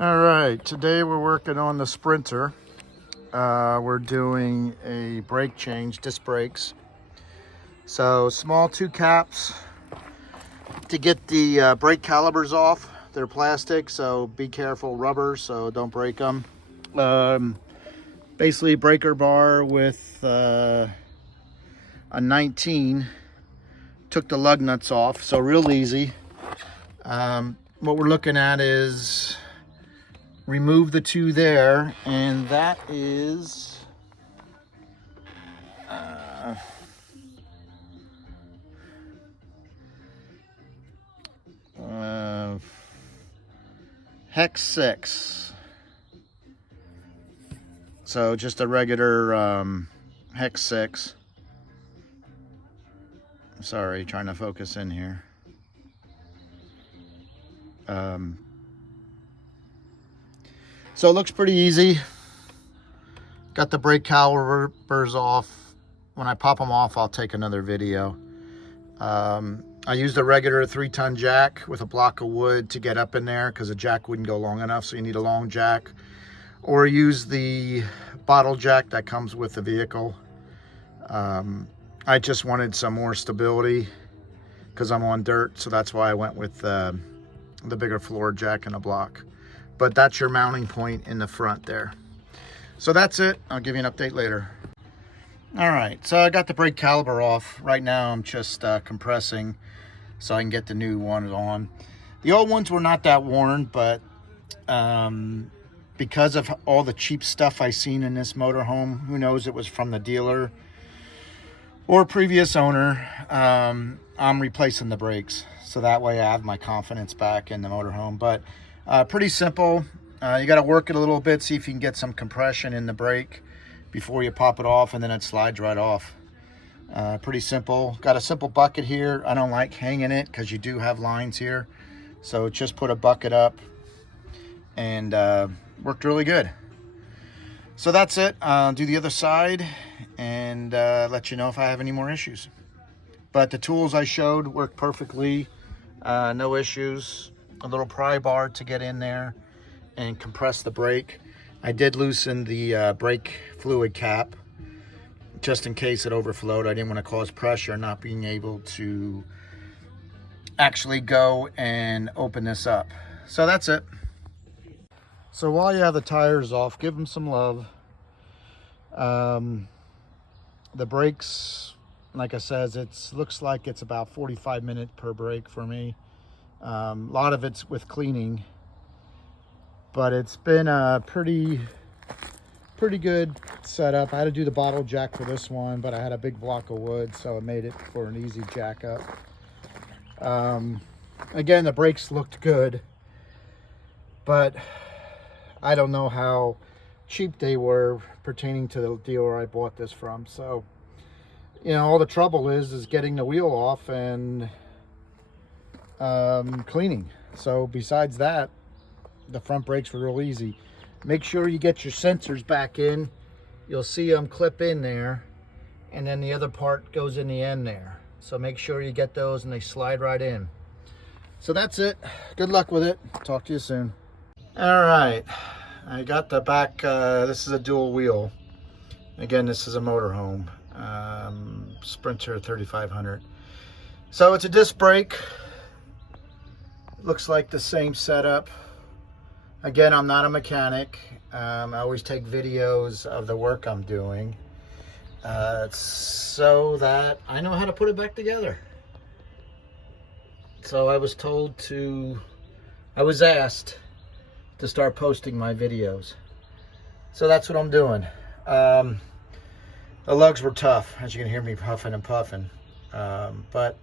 All right, today we're working on the Sprinter. We're doing a brake change, disc brakes. So small two caps to get the brake calipers off. They're plastic, so be careful, rubber, so don't break them. Basically breaker bar with a 19. Took the lug nuts off, so real easy. What we're looking at is remove the two there, and that is hex 6. So just a regular hex 6. Sorry, trying to focus in here. So it looks pretty easy. Got the brake calipers off. When I pop them off, I'll take another video. I used a regular 3-ton jack with a block of wood to get up in there because the jack wouldn't go long enough, so you need a long jack. Or use the bottle jack that comes with the vehicle. I just wanted some more stability because I'm on dirt, so that's why I went with the bigger floor jack and a block. But that's your mounting point in the front there. So that's it. I'll give you an update later. All right, so I got the brake caliper off. Right now I'm just compressing so I can get the new one on. The old ones were not that worn, but because of all the cheap stuff I seen in this motorhome, who knows, it was from the dealer or previous owner, I'm replacing the brakes. So that way I have my confidence back in the motorhome. But pretty simple. You got to work it a little bit, see if you can get some compression in the brake before you pop it off, and then it slides right off. Pretty simple. Got a simple bucket here. I don't like hanging it because you do have lines here. So just put a bucket up, and worked really good. So that's it. I'll do the other side and let you know if I have any more issues. But the tools I showed work perfectly. No issues. A little pry bar to get in there and compress the brake. I did loosen the brake fluid cap just in case it overflowed. I didn't want to cause pressure not being able to actually go and open this up. So that's it. So while you have the tires off, give them some love. The brakes, like I said, looks like it's about 45 minutes per brake for me. A lot of it's with cleaning, but it's been a pretty good setup. I had to do the bottle jack for this one, but I had a big block of wood, so it made it for an easy jack up. Again, the brakes looked good, but I don't know how cheap they were pertaining to the dealer I bought this from. So, you know, all the trouble is getting the wheel off and cleaning. So besides that, the front brakes were real easy. Make sure you get your sensors back in. You'll see them clip in there, and then the other part goes in the end there. So make sure you get those and they slide right in. So that's it. Good luck with it. Talk to you soon. All right, I got the back. This is a dual wheel. Again, this is a motorhome, Sprinter 3500. So it's a disc brake. Looks like the same setup. Again, I'm not a mechanic. I always take videos of the work I'm doing so that I know how to put it back together. So I was asked to start posting my videos. So that's what I'm doing. The lugs were tough, as you can hear me puffing and puffing. But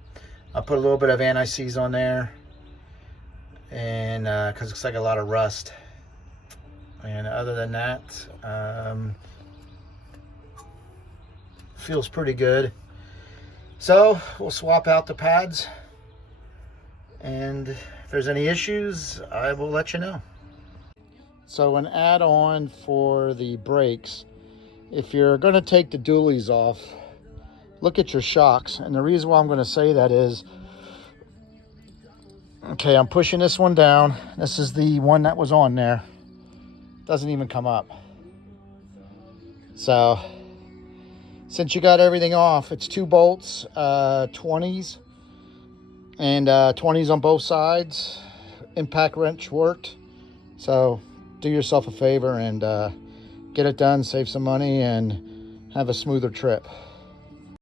I put a little bit of anti-seize on there, and because it's like a lot of rust. And other than that, feels pretty good. So we'll swap out the pads, and if there's any issues, I will let you know. So an add-on for the brakes, if you're going to take the dualies off, look at your shocks. And the reason why I'm going to say that is Okay, I'm pushing this one down. This is the one that was on there. Doesn't even come up. So, since you got everything off, it's 2 bolts, 20s, and 20s on both sides. Impact wrench worked. So, do yourself a favor and get it done, save some money, and have a smoother trip.